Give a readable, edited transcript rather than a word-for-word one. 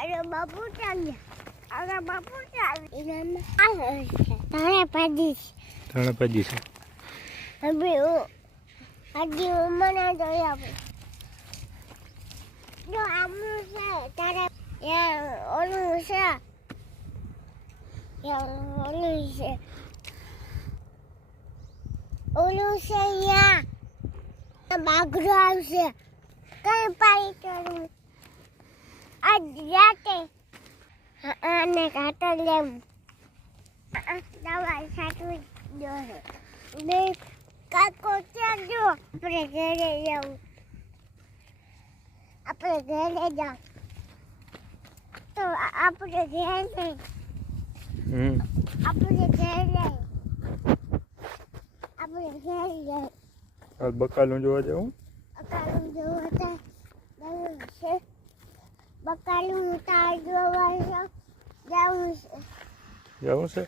અરે બાપુ ચાલે અરે બાપુ ચાલે એને તારે પાડી ત્રણે પાજી છે. હવે આજે મને જોઈ આપે જો આમનું છે તારે ઓલું છે ઓલું છે યા બાગરો આવશે કઈ પાઈ કરું આજ રાતે આને કાટર લેમ દવા સાચવી દોહે ને કાકો ચાલજો આપણે ઘરે જાઉં આપણે ઘરે જાઉં તો આપણે ઘરે આપણે ઘરે આપણે ઘરે હાલ બકાલું જોવા જાઉં. બકાલું જોવા છે બકાલું તાર જોવા જવું છે જવું છે.